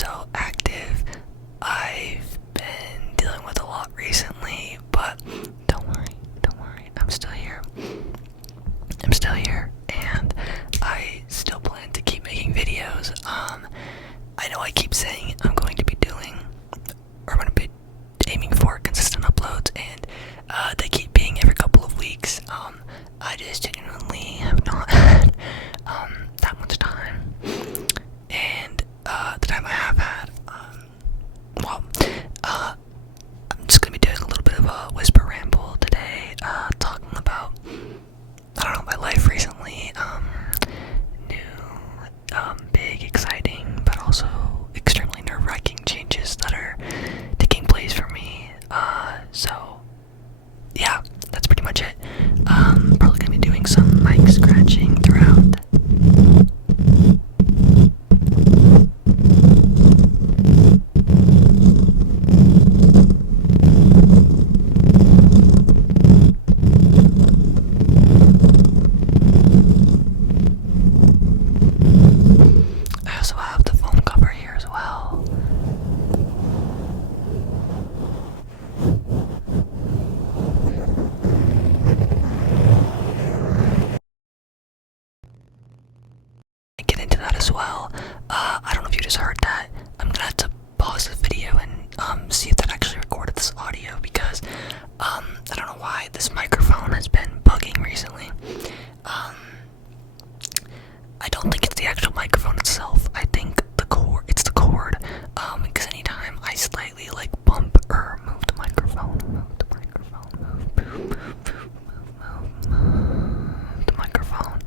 so active. I've been dealing with a lot recently, but don't worry, I'm still here. And I still plan to keep making videos. I know I keep saying I'm going to be aiming for consistent uploads, and they keep being every couple of weeks. I just genuinely have not had that much time, and the time I have had, I'm just gonna be doing a little bit of a whisper ramble today, talking about, I don't know, my life recently, new, big, exciting, but also extremely nerve-wracking changes that are taking place for me. So yeah, that's pretty much it. Probably gonna be doing some mic scratching throughout. I also have the foam cover here as well. Get into that as well. I don't know if you just heard that. I'm gonna have to pause the video and see if that actually recorded this audio, because I don't know why this microphone has been bugging recently. I don't think it's the actual microphone itself. I think it's the cord. Because anytime I slightly like bump or move the microphone, move the microphone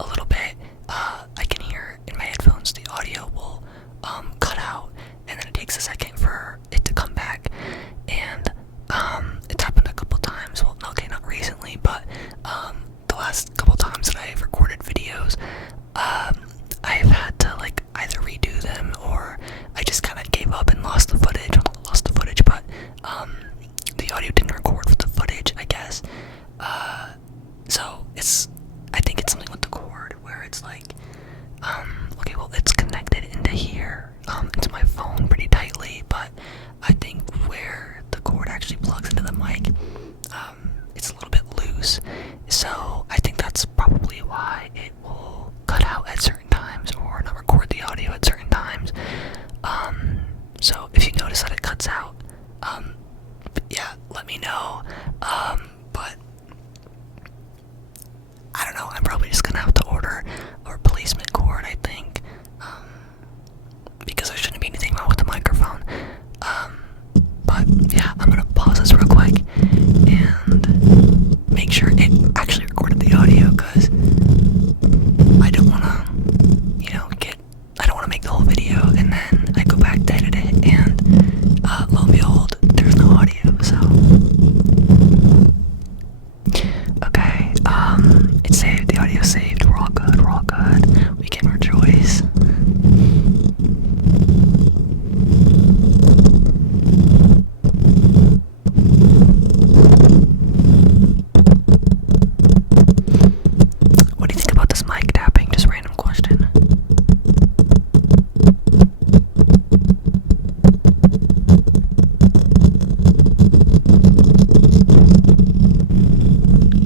a little bit, I can hear in my headphones the audio will cut out, and then it takes a second for it to come back. And it's happened a couple times. Well, okay, not recently, but the last couple times that I've recorded videos, I've had to like either redo them, or I just kind of gave up and lost the footage. Well, not lost the footage, but the audio didn't record with the footage, I guess. So I think it's something with the cord where it's like, okay, well, it's connected into here, into my phone pretty tightly, but I think where the cord actually plugs into the mic, it's a little bit loose. So I think that's probably why it will cut out at certain times or not record the audio at certain times. So if you notice that it cuts out, yeah, let me know. But I don't know, I'm probably just gonna have to order a replacement cord, I think, because there shouldn't be anything wrong with the microphone. But yeah, I'm gonna pause this real quick and make sure it actually recorded the audio, because I don't wanna, I don't wanna make the whole video and then I go back to edit it and lo and behold, there's no audio. So okay, it's saved, the audio's saved, we're all good, we can rejoice. What do you think about this mic tapping? Just random question.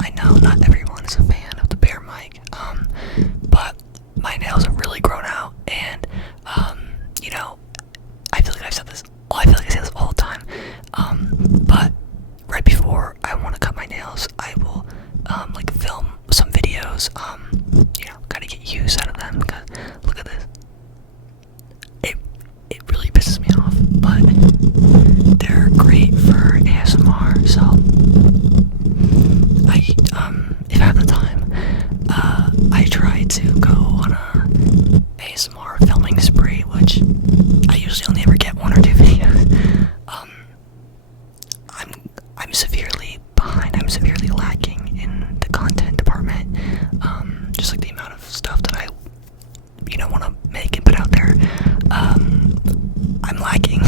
I know not everyone is a fan of the bear mic, but my nails have really grown out, and I feel like I've said this. Well, I feel like I say this all the time. But right before I want to cut my nails, I will like film some videos. Gotta get use out of them. Cause look at this. It really pisses me off, but they're great for ASMR. So if I have the time, I try to go on a ASMR filming spree, which I usually only ever get 1 or 2 videos. I'm severely behind. I'm severely lacking in the content department. Just like the amount of stuff that I, want to make and put out there. I'm lacking.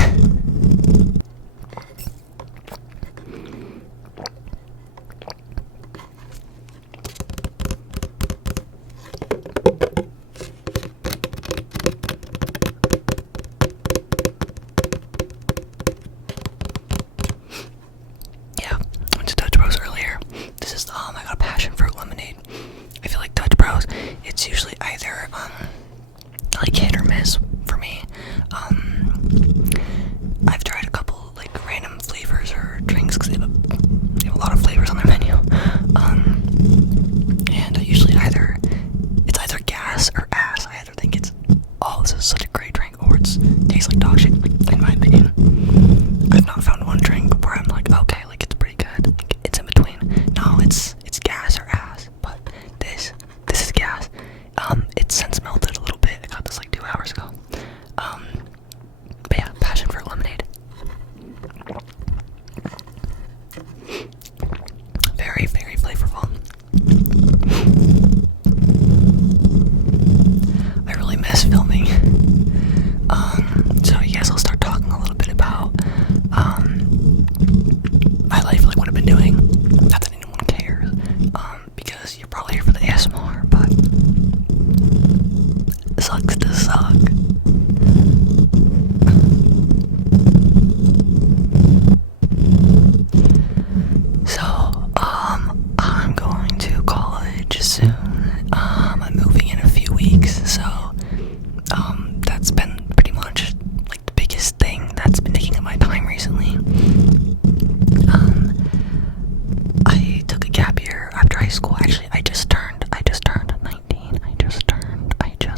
ASMR, but it sucks to suck. So, I'm going to college soon. I'm moving in a few weeks, so, that's been pretty much, like, the biggest thing that's been taking up my time recently. I took a gap year after high school. Actually, I just turned 19. I just turned 19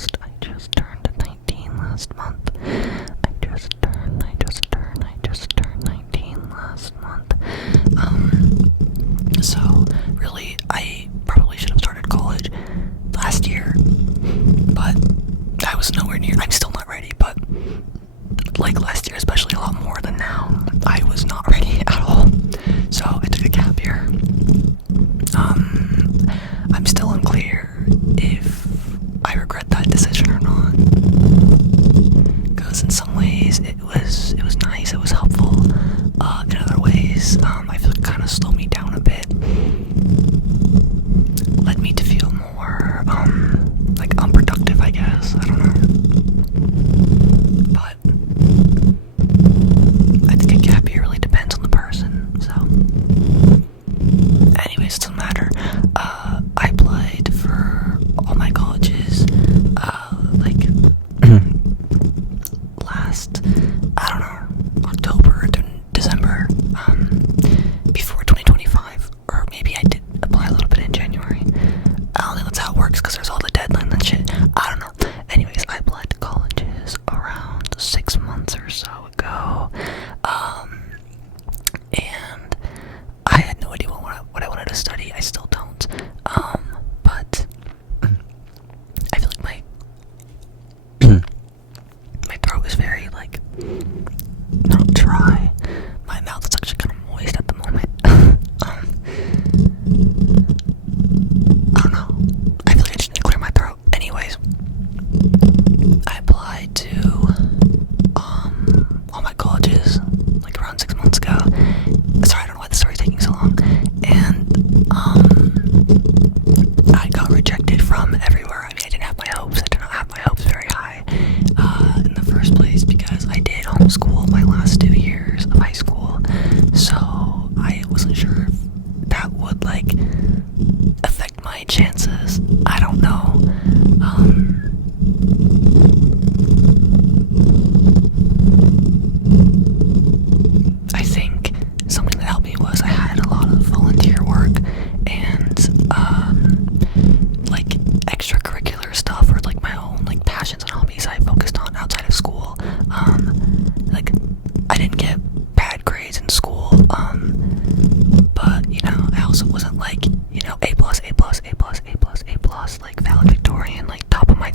last month. I just turned 19 last month. So really, I probably should have started college last year, but I was nowhere near. I'm still not ready, but like last year, especially a lot more than now, I was not ready at all. So I took a gap year. I'm still unclear if I regret that decision or not, because in some ways it was nice, it was helpful. In other ways, I feel it kind of slowed me down a bit, led me to feel more like unproductive, I guess. I don't know, but I think a gap year really depends on the person. So anyways, it doesn't matter. I applied for all my colleges, like, last, I don't know, October to December, before 2025, or maybe I did apply a little bit in January. I don't think that's how it works, because there's all the deadlines and shit. I don't know. Anyways, I applied to colleges around 6 months or so ago, and I had no idea what I wanted to study. I still don't, but I feel like my throat is very, like, not dry. My mouth is actually kind of moist at the moment. I don't know. I feel like I just need to clear my throat. Anyways, I applied to all my colleges like around 6 months ago. Sorry, I don't know why the story's taking so long. And I got rejected from everywhere. I mean, I did not have my hopes very high in the first place, because I did homeschool my last 2 years of high school. So I wasn't sure if that would, like, affect my chances. I don't know. I think something that helped me was I had a lot of volunteer work and like extracurricular stuff, or like my own like passions and hobbies I focused on outside of school. Like, I didn't get bad grades in school, but you know, I also wasn't like, you know, A plus, like valedictorian, like top of my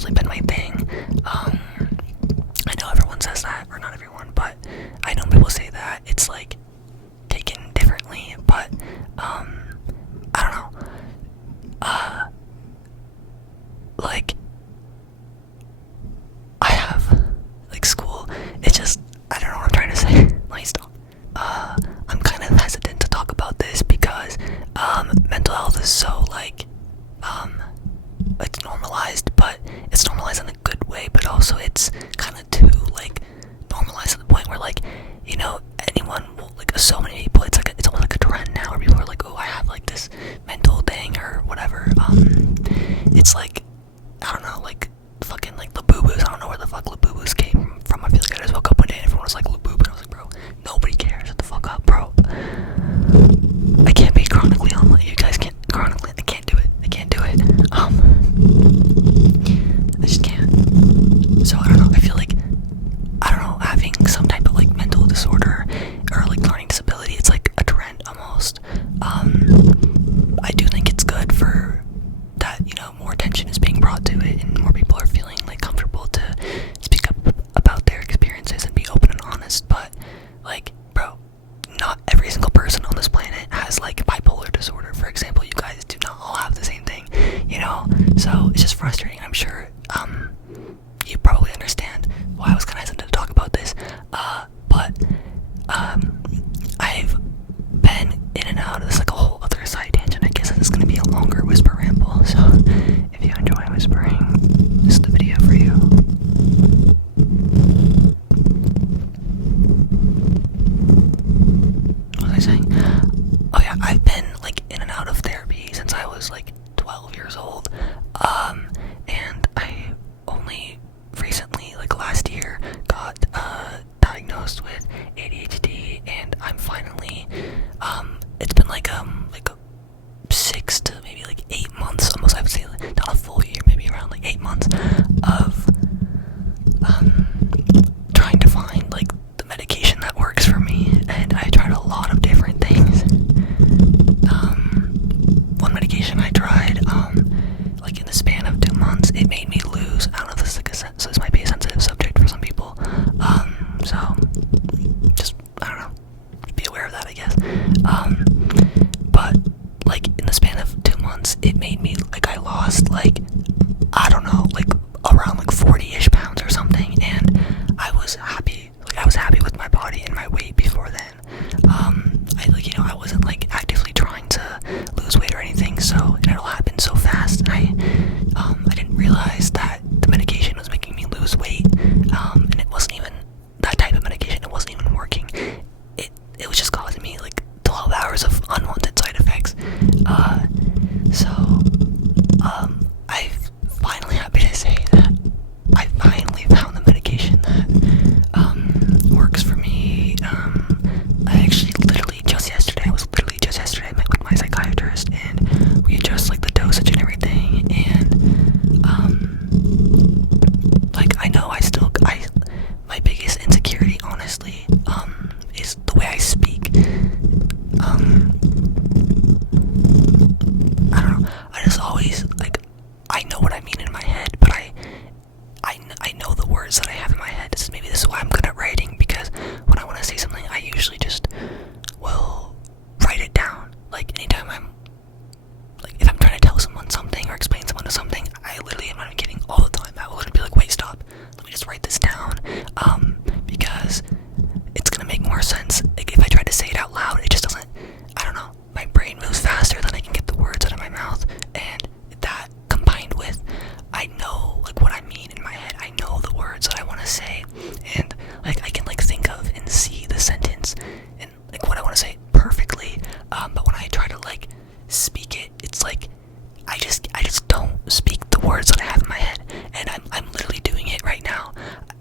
really been my thing. I know everyone says that, or not everyone, but I know people say that it's like taken differently, but I don't know. Like I have like school. It's just I don't know what I'm trying to say. Let me stop. I'm kind of hesitant to talk about this because mental health is so like it's normalized, but it's normalized in a good way, but also it's kind of too like normalized to the point where like, you know, anyone will, like so many people, it's like it's almost like a trend now where people are like, oh, I have like this mental thing or whatever. It's like I don't know, like fucking like Labubu's. I don't know where the fuck Labubu's came from. I feel like I just woke up one day and everyone was like Labubu, and I was like, bro, nobody cares. Shut the fuck up, bro. I can't be chronically online. You guys can't chronically. I can't do it. I can't do it. I just can't. So I don't know. I feel like I don't know, having some type of like mental disorder or like learning disability. It's like a trend almost. I do think it's good for that, you know, more attention is being brought to it and more people are feeling like comfortable to speak up about their experiences and be open and honest. But like, bro, not every single person on this planet has like bipolar disorder, for example. You guys do not all have the same thing, you know, so it's just frustrating. I'm sure you probably understand why I was kind of hesitant to talk about this, but I've been in and out of this, like a whole other side tangent. I guess this is going to be a longer whisper ramble, so if you enjoy whispering, this is the video for you. What was I saying? Oh yeah, I've been like in and out of therapy since I was like 12 years old, and I only recently, like last year, got diagnosed with ADHD, and I'm finally it's been like 6 to maybe like 8 months, almost I would say, not a full year, maybe around like 8 months of trying to find like the medication that works for me, and I tried a lot of different things. One medication I tried, like in the span of 2 months, it made me lose, I don't know if this is like so this might be a sensitive subject for some people, so just, I don't know, be aware of that, I guess. But like in the span of 2 months, it made me like I lost like, I don't know, like around like 40-ish pounds or something, and I was happy. Like I was happy with my body and my weight before then. I like, you know, I wasn't like actively trying to lose weight or anything, so it all happened so fast. And I didn't realize that the medication was making me lose weight, and it wasn't even that type of medication. It wasn't even working. It was just causing me like 12 hours of unwanted side effects. I'm finally happy to say that I finally found the medication that works for me. I actually literally just yesterday, I met with my psychiatrist, and we adjust like the dosage and everything, and like I know my biggest insecurity, honestly, is the way I speak. I don't know, I just always, like, I know what I mean in my head, but I know the words that I have in my head. Maybe this is why I'm good at writing, because when I want to say something, I usually just will write it down. Like, anytime I'm, like, if I'm trying to tell someone something or explain someone to something, I literally, I'm not even kidding, all the time, I will literally be like, wait, stop, let me just write this down, because it's gonna make more sense. Like, if I try to say it out loud, it just doesn't, I don't know, my brain moves faster than I can get the words out of my mouth, and that combined with, I know, like, what I mean in my head, I know the words that I want to say, and, like, I can, like, think of and see the sentence, and, like, what I want to say perfectly, but when I try to, like, speak it, it's like, I just don't speak the words that I have in my head, and I'm literally doing it right now.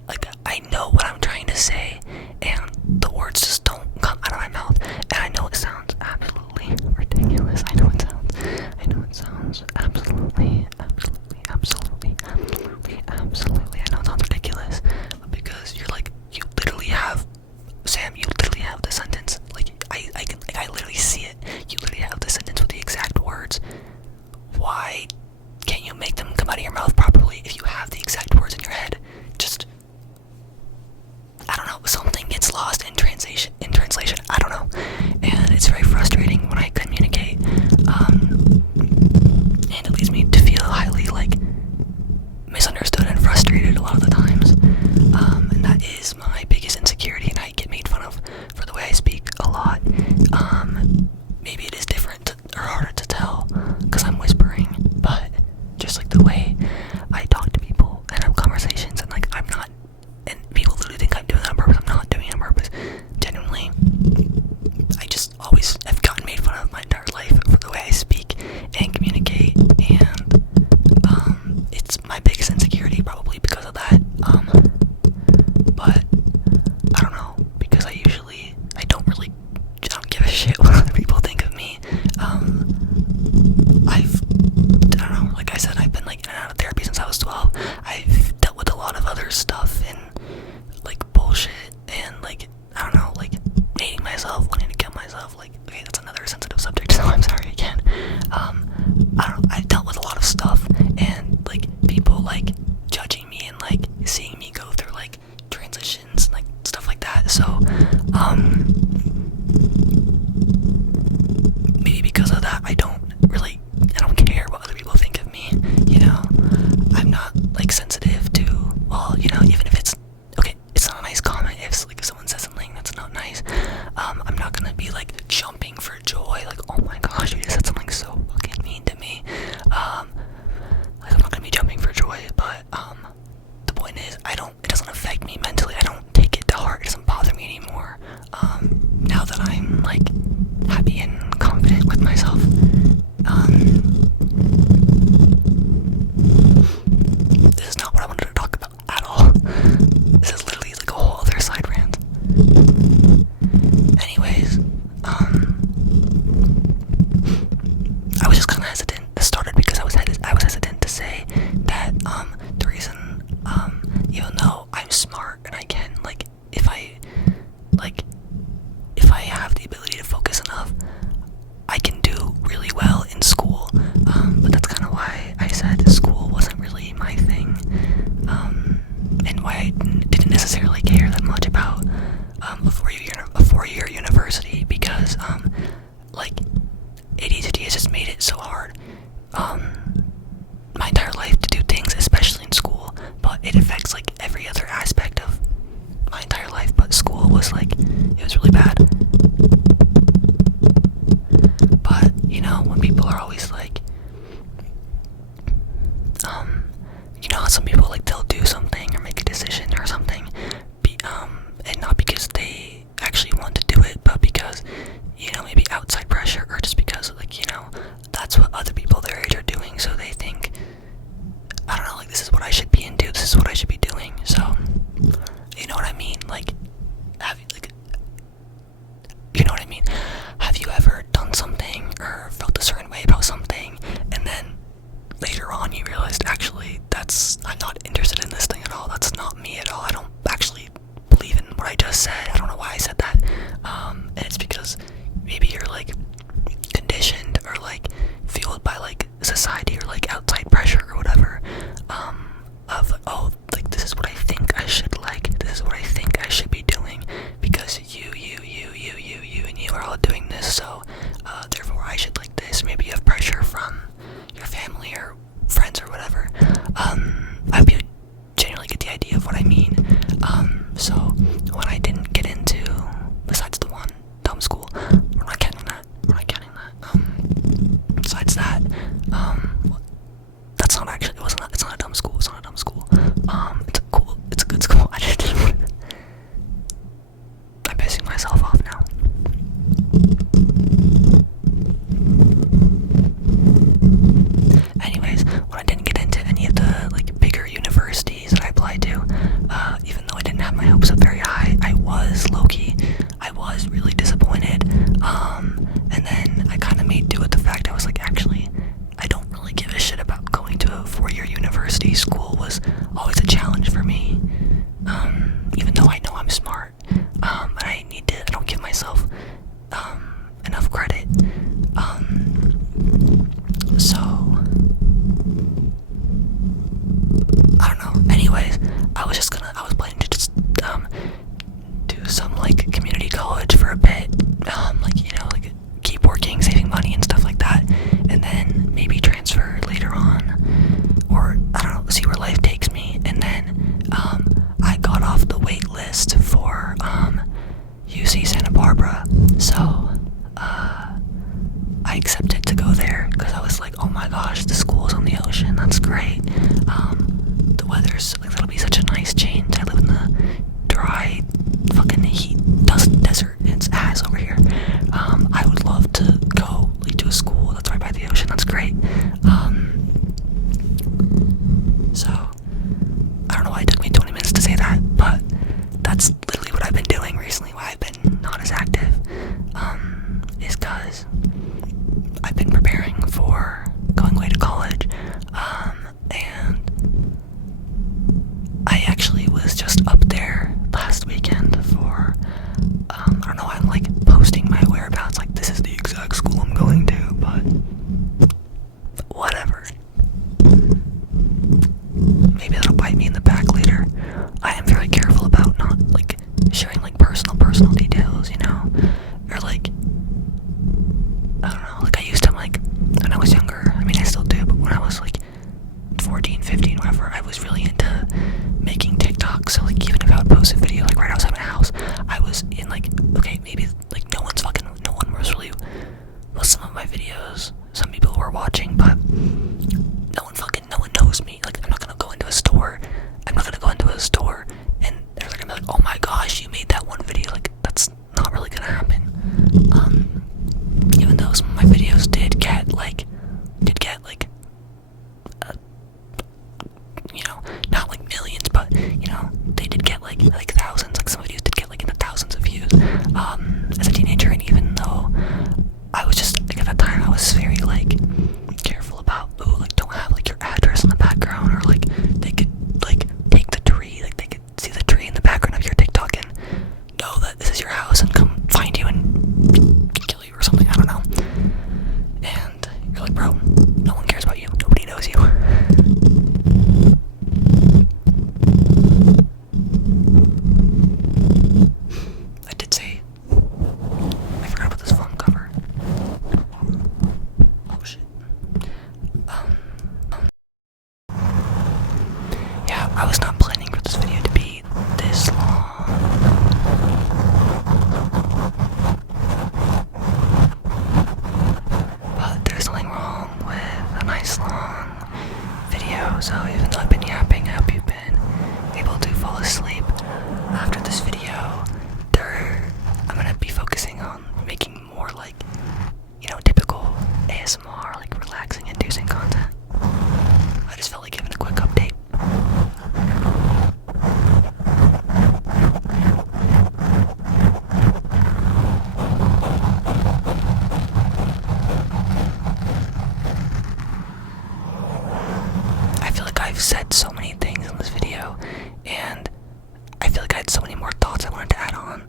Like, I know what I'm trying to say, and the words just don't come out of my mouth, and I know it sounds absolutely ridiculous. I know it sounds absolutely, I know it sounds ridiculous, but because you're like, you literally have the sentence, like, I literally see it, you literally have the sentence with the exact words. Why can't you make them come out of your mouth properly if you have the frustrated a lot of the times, and that is my biggest insecurity, and I get made fun of for the way I speak a lot. Maybe it is different or harder to tell because I'm whispering, but just like the way I talk to people and have conversations, and like I'm not, and people literally think I'm doing that on purpose. I'm not doing it on purpose. Genuinely, I just always have gotten made fun of my entire life for the way I speak and communicate, and it's my biggest insecurity probably because of that. But I don't know, because I don't give a shit what other people think of me. I don't know, like I said, I've been like in and out of therapy since I was 12. I've dealt with a lot of other stuff and like bullshit and like, I don't know, like hating myself, wanting to kill myself. Like, okay, that's another sensitive subject, so I'm sorry again. I don't know, I've dealt with a lot of stuff, and like people like judging me and like seeing me go through like transitions and like stuff like that. So maybe because of that, I don't care what other people think of me, you know. I'm not like sensitive to, well, you know, even if it's okay, it's not a nice comment, if someone says something that's not nice, I'm not gonna be like jumping for joy, like, oh my gosh, you just said something so fucking mean to me. Like, I'm not gonna be jumping for joy, but the point is, it doesn't affect me mentally. I don't take it to heart. It doesn't bother me anymore. Now that I'm like happy and confident with myself. This is not what I wanted to talk about at all. This is literally like a whole other side rant. Anyways, I was just kind of hesitant. This started because I was hesitant to say that the reason, even though I'm smart and I can, like, if I have the ability to focus enough, I can do really well in school. But that's kind of why I said school wasn't really my thing, and why I didn't necessarily care that much about a four-year university, because like ADHD has just made it so hard my entire life to do things, especially in school. But it affects like every other aspect of my entire life. But school was like, it was really bad. But you know, when people are always like, you know, some people like they'll do something or make a decision or something, and not because they actually want to do it, but because, you know, maybe outside pressure, or just because, like, you know, that's what other people their age are doing, so they think, I don't know, like, this is what I should be into, this is what I should be doing. So, you know what I mean? Like, you know what I mean? Have you ever done something or felt a certain way about something, and then later on you realized, actually, I'm not interested in this thing at all, that's not me at all, I don't actually believe in what I just said, I don't know why I said that, and it's because maybe you're like conditioned or like fueled by like society or like outside pressure or whatever, of like, oh, like, this is what I think I should like, this is what I think I should be doing, because you and you are all doing this, so therefore I should like this. Maybe you have pressure from your family or friends or whatever. I hope you genuinely get the idea of what I mean. So when I didn't get into, besides the one dumb school, we're not counting that. Besides that, that's not actually, it's not a dumb school. It's a good school. I'm pissing myself off now. Anyways, when I didn't get into any of the like bigger universities that I applied to, even though I didn't have my hopes up very high, I was really disappointed. And then I kind of made do with the fact I was like, actually, I don't really give a shit about going to a four-year university. School was always a challenge for me, even though I know I'm smart. I don't give myself enough credit. So I don't know. Anyways, I was planning to just do some like community college for a bit, like, you know, like keep working, saving money and stuff like that, and then maybe transfer later on, or I don't know, see where life takes me, and then like thousands. Like some videos did get like into thousands of views as a teenager, and even though I was just like at that time I was very like careful about like don't have like your address in the background, or like they could like take the tree, like they could see the tree in the background of your TikTok and know that this is your house and come find you and kill you or something. I don't know. And you're like, bro, no one cares about you. Nobody knows you. I did say I forgot about this phone cover. Oh shit. Yeah, I was not planning for this video to be this long. But there's nothing wrong with a nice long video, so even though I've been yapping, I hope you've been able to fall asleep after this video. I'm gonna be focusing on making more like, typical ASMR, like relaxing, inducing content. I just felt like giving a quick update. I feel like I've said so many things in this video, and I feel like I had so many more thoughts I wanted to add on.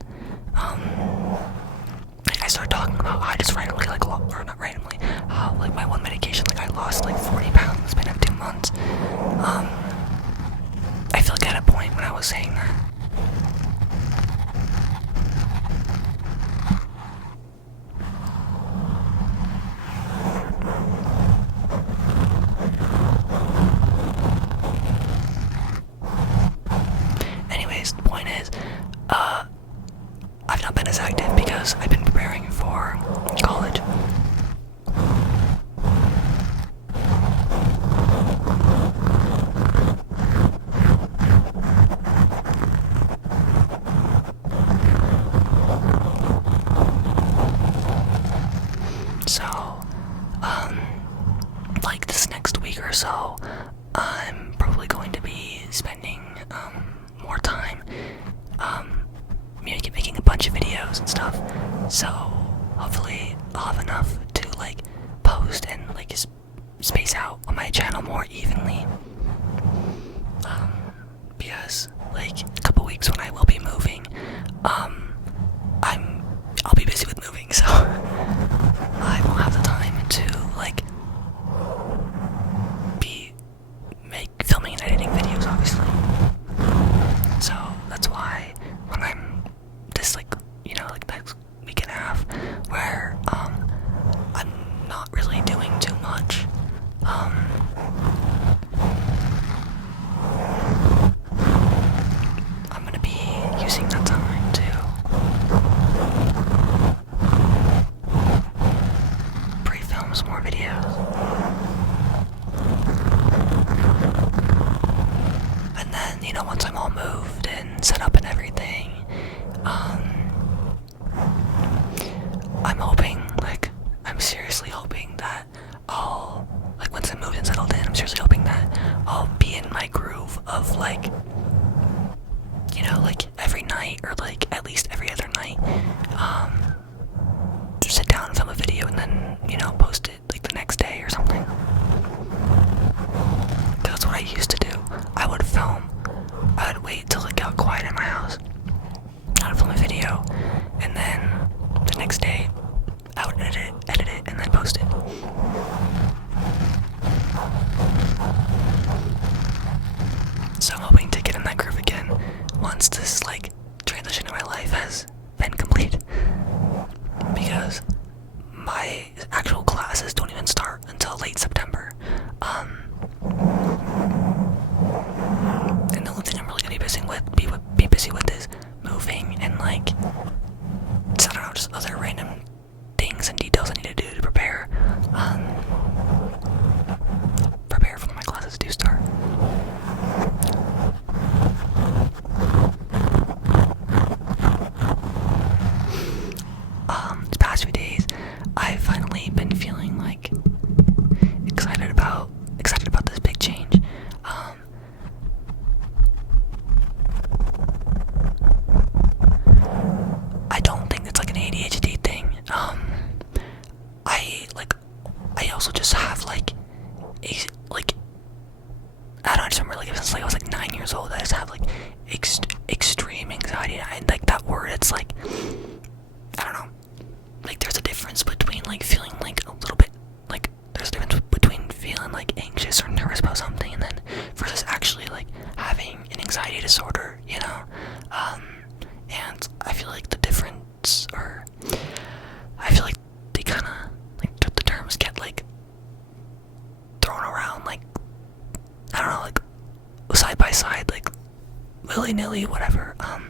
I started talking about how I just randomly, or not randomly, how like my one medication, like I lost like 40 pounds in the span of 2 months. I feel like at a point when I was saying that, anyways, the point is, I've not been as active because I've been preparing for college. So, like this next week or so, I'm probably going to be spending more time making a bunch of videos and stuff. So hopefully I'll have enough to like post and like space out on my channel more evenly. Because like a couple weeks when I will be moving, I'll be busy with moving, so I won't have the time to like be filming and editing videos, obviously. So that's why when I'm this like next week and a half where I'm not really doing too much, I'm gonna be using that time to pre-film some more videos. And then, once I'm all moved and set up and everything, I'm seriously hoping that once I'm moved and settled in, I'm seriously hoping that I'll be in my groove of every night, or like at least every other night, just sit down and film a video and then, post it like the next day or something. That's what I used to do. I would wait till it got quiet in my house, I would film a video, and then the next day I would edit it, and then post it. So I'm hoping to get in that groove again once this transition in my life has been complete, because my actual classes don't even start until late September. And the only thing I'm really gonna be busy with is moving and I don't know, just other random things and details I need to do to prepare for when my classes do start. The past few days, I've finally been feeling excited about this big change. years old. I just have like extreme anxiety. And like that word, it's like, I don't know. Like there's a difference between like feeling like a little bit, like there's a difference between feeling like anxious or nervous about something and then versus actually like having an anxiety disorder, you know? And I feel like the difference, or I feel like they kind of, like the terms get like thrown around, like, I don't know, like side by side, like willy-nilly, whatever. I'm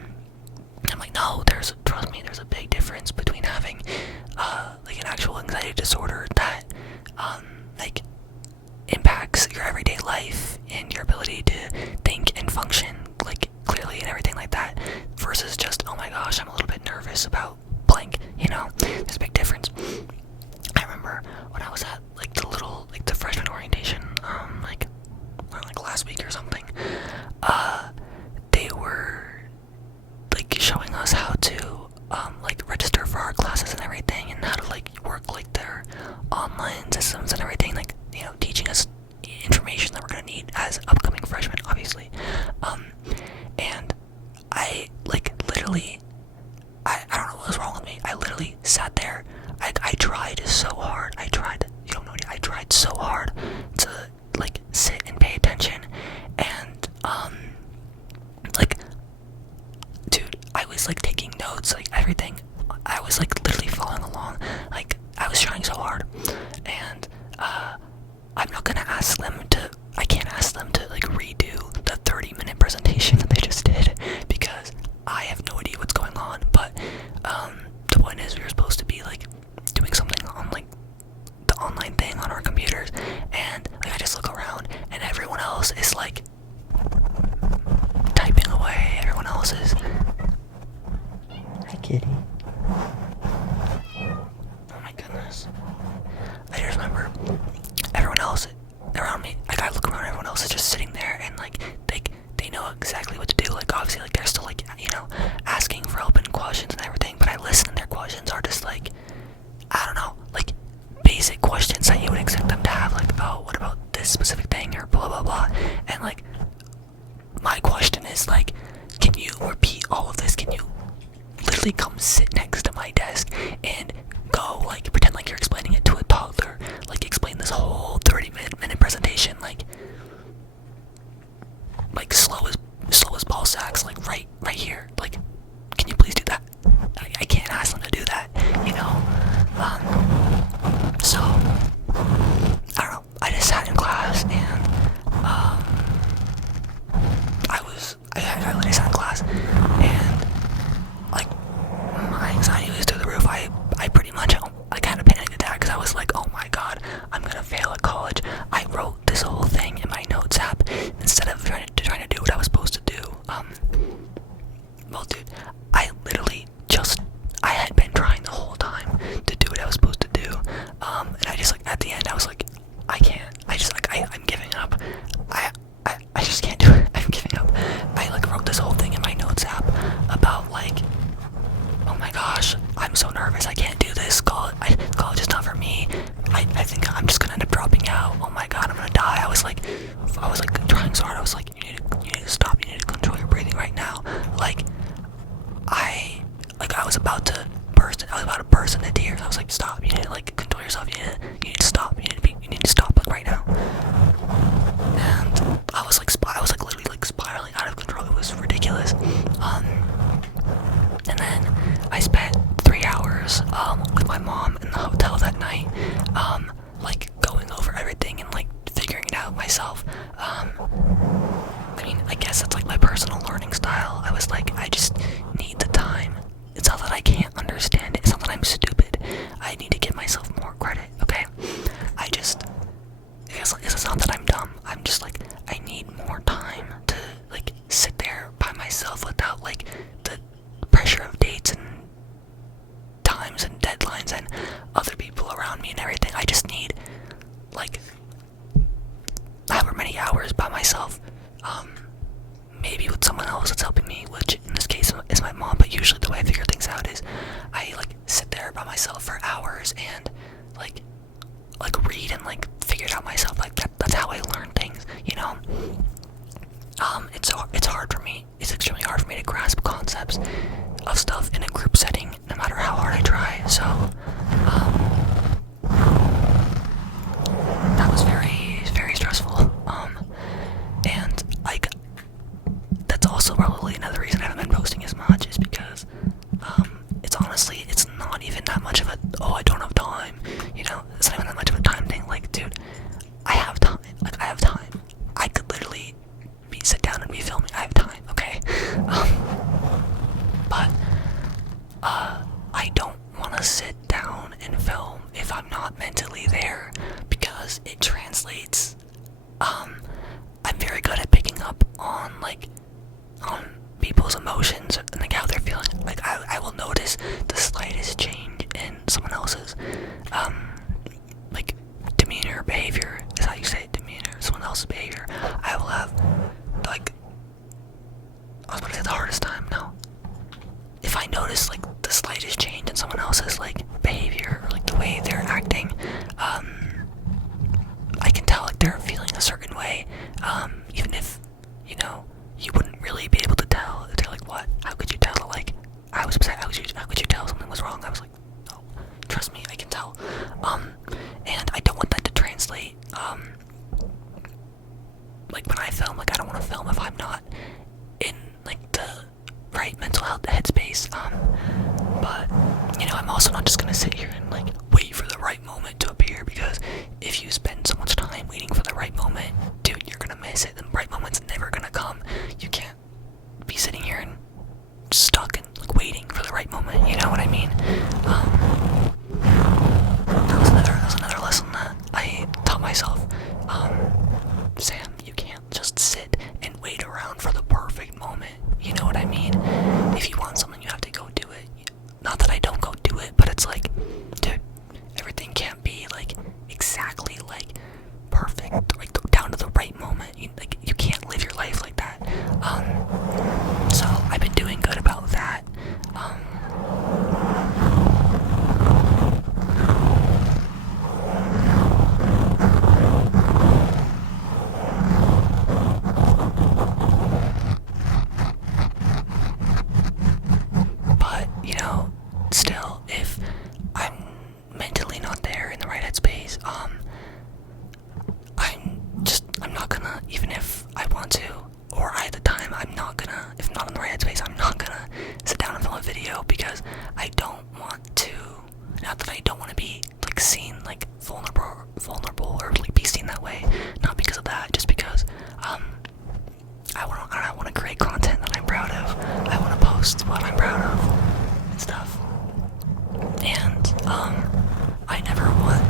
like, no, trust me, there's a big difference between having like an actual anxiety disorder that like impacts your everyday life and your ability to think and function like clearly and everything like that, versus just, oh my gosh, I'm a little bit nervous about blank, you know? There's a big difference. I remember when I was at like the freshman orientation, like last week or something, they were like showing us how to like register for our classes and everything, and how to like work like their online systems and everything, like, you know, teaching us information that we're gonna need as upcoming freshmen, obviously. And I like literally, I don't know what was wrong with me. I literally sat there. I tried so hard. You don't know, I tried so hard to like sit and pay attention, and like, dude, I was like taking notes, like everything. I was like literally following along. Like I was trying so hard, and I'm not gonna ask them to. I can't ask them to like redo the 30-minute presentation that they just did, because I have no idea what's going on. But the point is, we were supposed to be like doing something on like the online thing on our computers, and like I just look around and everyone else is like typing away. Everyone else is. Hi, kitty. Oh my goodness. I just remember everyone else around me. Like I look around, everyone else is just sitting there, and like they know exactly what to do. Like obviously, like they're still like, you know, asking for help and questions and everything. But I listen, and their questions are just like, I don't know, like basic questions that you would expect them to have. Like, oh, what about this specific thing, or blah blah blah. And like my question is like, can you repeat all of this? Can you literally come sit next to my desk and go like pretend like you're explaining it to a toddler, like explain this whole 30-minute presentation like slow as ball sacks, like right here. Like, can you please do that? I can't ask them to do that, you know? So I don't know, I just sat in class, and I literally sat in class, and like my anxiety was through the roof. I pretty much, I kind of panicked attack, because I was like, oh my god, I'm gonna fail at college. I wrote this whole thing in my notes app instead of trying to do what I was supposed to do. Well, dude, I had been trying the whole time to do what I was supposed to do, and I just like, at the end I was like, I can't. I just like, I'm giving up. I just can't do it. I'm giving up. I like wrote this whole thing in my notes app about like, oh my gosh, I'm so nervous, I can't do this. College is not for me. I think I'm just gonna end up dropping out. Oh my god, I'm gonna die. I was like trying so hard. I was like, you need to stop. You need to control your breathing right now. Like I was about to burst into tears. I was like, stop. You need to like control yourself. You need to stop. You need to stop like right now. And I was like literally like spiraling out of control. It was ridiculous. And then I spent 3 hours with my mom in the hotel that night, like going over everything and like figuring it out myself. I mean, I guess that's like my personal learning style. I was like, I just need the time. It's not that I can't understand it. It's not that I'm stupid. I need to give myself more credit, okay? It's not that I'm dumb. I'm just like, I need more time to like sit there by myself without like the pressure of dates and times and deadlines and other people around me and everything. I just need like however many hours by myself, maybe with someone else that's helping me, which in this case is my mom. But usually the way I figure things out is I like sit there by myself for hours and like read and like figure it out myself. Like that's how I learn things, you know. of stuff in a group setting, no matter how hard I try. So, that was very, very stressful. And like, that's also probably another reason I haven't been posting as much, is because, it's honestly, it's not even that much of a, oh, I don't have time, you know, it's not even that much of a time thing. Like, dude, I have time. Like, I have time. I could literally sit down and be filming. I have time, okay? But, I don't want to sit down and film if I'm not mentally there, because it translates. I'm very good at picking up on, like, on people's emotions and, like, how they're feeling. Like, I will notice the slightest change in someone else's, like, demeanor, behavior, is how you say it, demeanor, someone else's behavior. I will have, like, I was about to say the hardest time, no. If I notice, like, the slightest change in someone else's, like, behavior, or, like, the way they're acting, I can tell, like, they're feeling a certain way, even if, you know, you wouldn't really be able to tell. They're like, what? How could you tell? Like, I was upset. How could you tell something was wrong? I was like, no, trust me, I can tell. And I don't want that to translate, like, when I film, like, I don't want to film if I'm not in, like, the right mental health headspace. But, you know, I'm also not just gonna sit here and, like, wait for the right moment to appear, because if you spend so much time waiting for the right moment, dude, you're gonna miss it. The right moment's never gonna come. You can't be sitting here and stuck and, like, waiting for the right moment, you know what I mean? That was another lesson that I taught myself. Sam, you can't just sit and wait around for the perfect moment, you know what I mean? If you want something, you have to go do it. Not that I don't go do it, but it's like, dude, everything can't be, like, exactly, like, perfect, like, down to the right moment. You can't live your life like that. So I've been doing good about that. But, you know, still, if I'm mentally not there in the right headspace, I'm not gonna, even if I want to, or I at the time, I'm not gonna, if I'm not in the right headspace, I'm not gonna sit down and film a video, because I don't want to, not that I don't want to be, like, seen, like, vulnerable, or, like, be seen that way, not because of that, just because, I want to create content that I'm proud of. I want to post what I'm proud of and stuff. And I never want,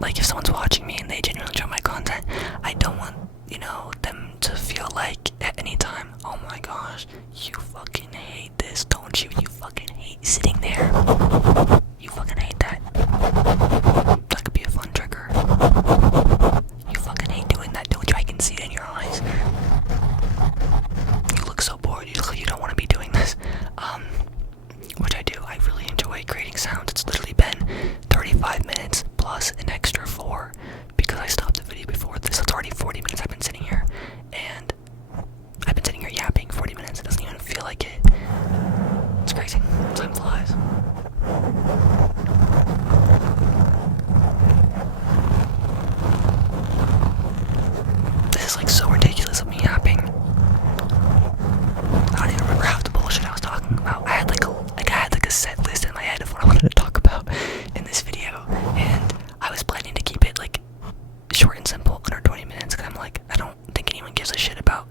like, if someone's watching me and they genuinely enjoy my content, I don't want, you know, them to feel like at any time, oh my gosh, you fucking hate this, don't you? You fucking hate sitting there. You fucking hate that. That could be a fun trigger. You fucking hate doing that, don't you? I can see it in your eyes. You look so bored. You look like you don't want to be doing this. Which I do. I really enjoy creating sounds. It's literally been 35 minutes plus an extra 4, because I stopped the video before this. It's already 40 minutes I've been sitting here, and I've been sitting here yapping 40 minutes. It doesn't even feel like it. It's crazy. Time flies. This is, like, so ridiculous of me yapping. I don't even remember half the bullshit I was talking about. I had like a set list in my head of what I wanted to talk about in this video, and I was planning to keep it, like, short and simple, under 20 minutes, because I'm like, I don't think anyone gives a shit about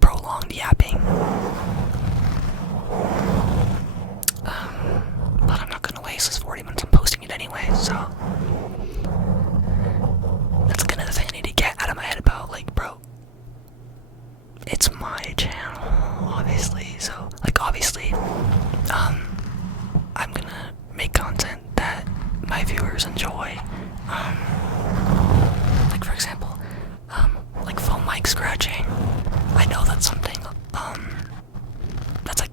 prolonged yapping. But I'm not gonna waste this 40 minutes. I'm posting it anyway, so that's kind of the thing I need to get out of my head about, like, bro, it's my channel, obviously, so, like, obviously, I'm gonna make content that my viewers enjoy, like, for example, like, phone mic scratching. I know that's something, that's, like,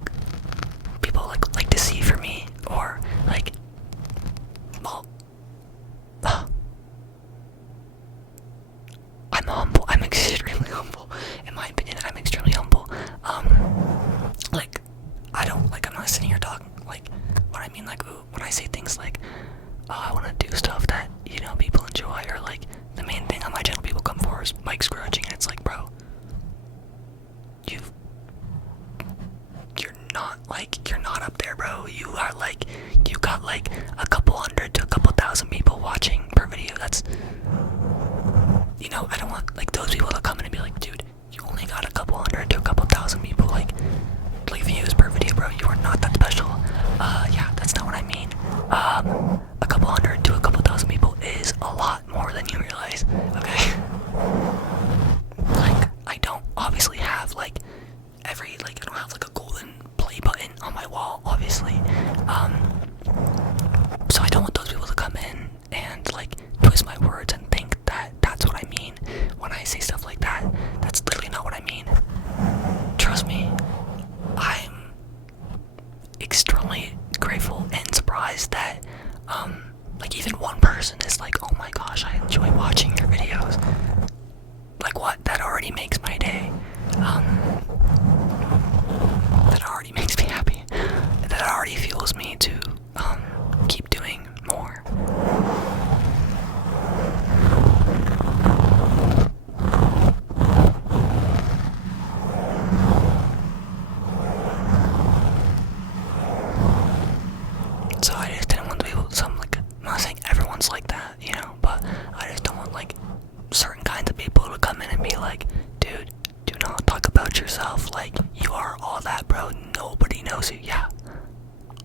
people, like to see for me, or, like, well, I'm humble. I'm extremely humble. In my opinion, I'm extremely humble. Like, I'm not sitting here talking, like, what I mean, like, when I say things like, oh, I want to do stuff that, people enjoy, or, like, the main thing on my channel people come for is mic scratching, and it's like, bro, you're not up there, bro. You are, like, you got, like, a couple hundred to a couple thousand people watching per video. That's, I don't want, like, those people to come in and be like, dude, you only got a couple hundred to a couple thousand people, like views per video, bro. You are not that special. Yeah, that's not what I mean. A couple hundred to a couple thousand people is a lot more than you realize, okay? Like, I don't obviously have, like, I don't have, like, a golden play button on my wall, obviously. So I don't want those people to come in and, like, twist my words and think that that's what I mean when I say stuff like that. That's literally not what I mean. Trust me, I'm extremely grateful and surprised that, like, even one person is like, oh my gosh, I enjoy watching your videos. Like, what? That already makes my day. That already makes me happy. That already fuels me to, keep doing more. So I just didn't want to be I'm not saying everyone's like that, but I just don't want, like, certain kinds of people to come in and be like, dude, do not talk about yourself, like, you are all that, bro, nobody knows you. Yeah,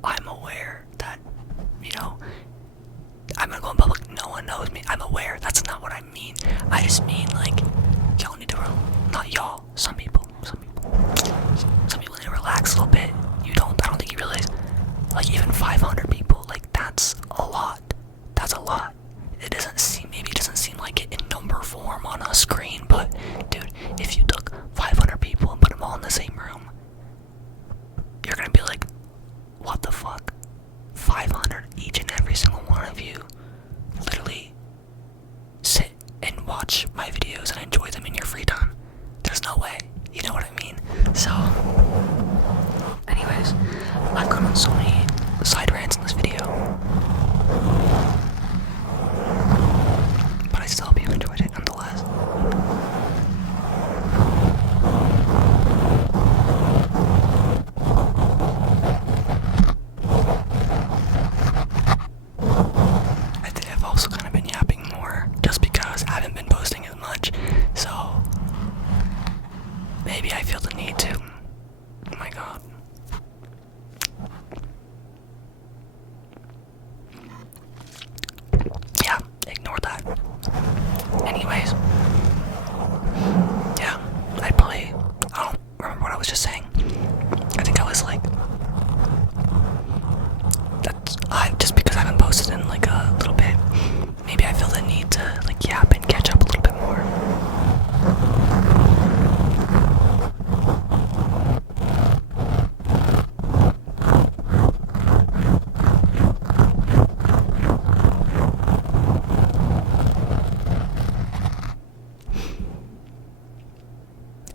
I'm aware that, I'm gonna go in public, no one knows me, I'm aware, that's not what I mean. I just mean, like, y'all need to, not y'all, some people need to relax a little bit. I don't think you realize, like, even 500 people, like, that's a lot. That's a lot. Maybe it doesn't seem like it in number form on a screen, but, dude, if you took 500 people and put them all in the same room, you're gonna be like, what the fuck? 500, each and every single one of you, literally sit and watch my videos and enjoy them in your free time. There's no way. You know what I mean? So, anyways, I've gone on so many side rants in this video, but I still hope you enjoyed it nonetheless. I think I've also kind of been yapping more just because I haven't been posting as much, so maybe I feel the need to. Oh my god. Yeah, ignore that. Anyways. Yeah, I don't remember what I was just saying. I think I was like, just because I haven't posted in, like, a little bit, maybe I feel the need to, like, yap and catch up a little bit more.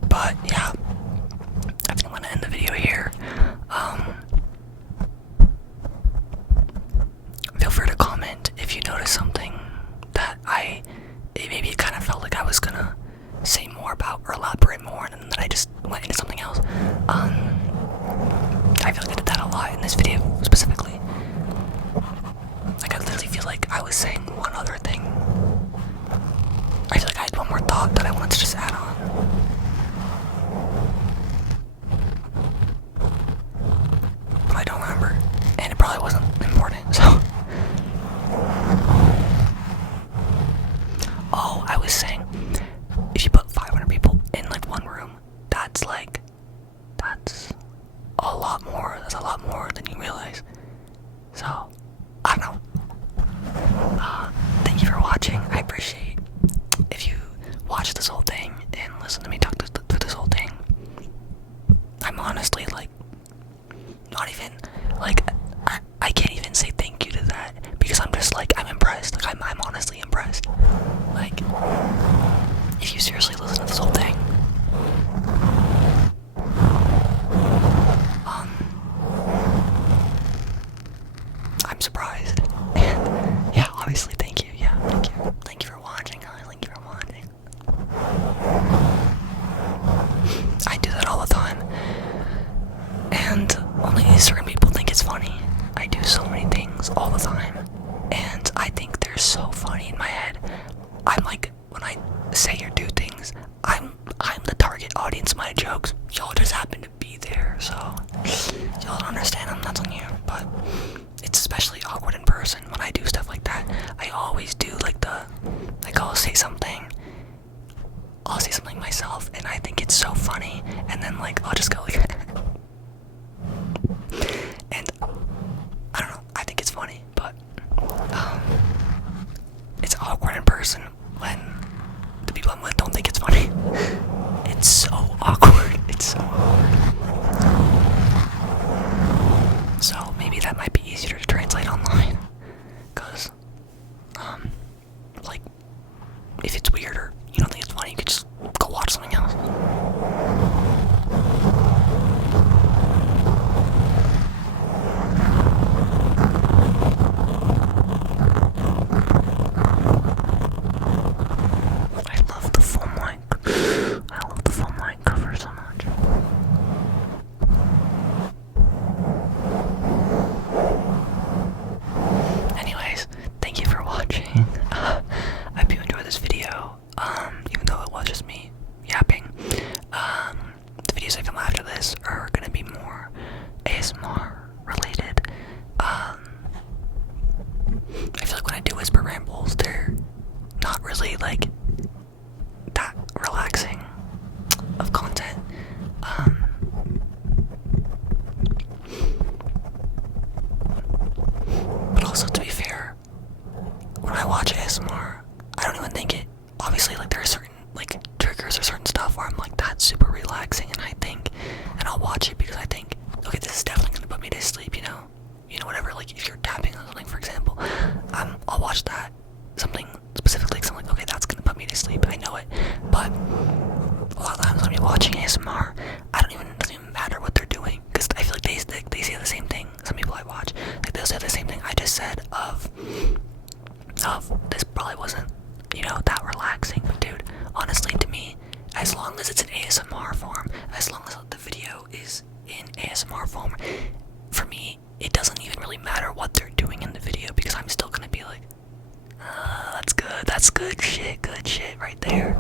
But yeah, I think I'm gonna end the video here. Feel free to comment if you notice something that maybe it kind of felt like I was gonna say more about or elaborate more, and then I just went into something else. I feel like I did that a lot in this video specifically. Like, I literally feel like I was saying one other thing. I feel like I had one more thought that I wanted to just add on. But I don't remember, and it probably wasn't important, so. Oh, I was saying, if you put 500 people in, like, one room, that's a lot more. That's a lot more than you realize. So, I don't know. Thank you for watching. I appreciate if you watch this whole thing and listen to me talk through this whole thing. I'm honestly, like, not even, like, I can't even say thank you to that, because I'm just, like, I'm impressed. Like, I'm honestly impressed. Like, if you seriously listen to this whole thing, say or do things, I'm the target audience of my jokes. Y'all just happen to be there, so y'all don't understand them. That's on you. But it's especially awkward in person when I do stuff like that. I always do I'll say something. I'll say something myself, and I think it's so funny, and then I'll just go and I don't know. I think it's funny, but it's awkward in person when the people I'm with don't think it's funny. It's so awkward. It's so awkward. So maybe that might be easier to translate online, cause if it's weird or you don't think it's funny, you could just go watch something else. I love the full mic. I love the full mic cover so much. Anyways, thank you for watching. I hope you enjoyed this video. Even though it was just me yapping. The videos that come after this are gonna be more ASMR related. I feel like when I do whisper rambles, they're not really that relaxing of content. But also, to be fair, when I watch ASMR, I don't even think it. Obviously, there are certain triggers or certain stuff where I'm that's super relaxing, and I'll watch it because I think, okay, this is definitely gonna put me to sleep. Whatever. If you're tapping on something, for example, I'll watch that something specifically. Cause I'm okay, that's gonna put me to sleep. I know it, but a lot of times when I'm watching ASMR, it doesn't even matter what they're doing, because I feel like they say the same thing. Some people I watch, they'll say the same thing I just said of this probably wasn't, that relaxing. But dude, honestly, to me, as long as it's in ASMR form, as long as the video is in ASMR form, for me, it doesn't even really matter what they're doing in the video, because I'm still gonna be that's good shit right there.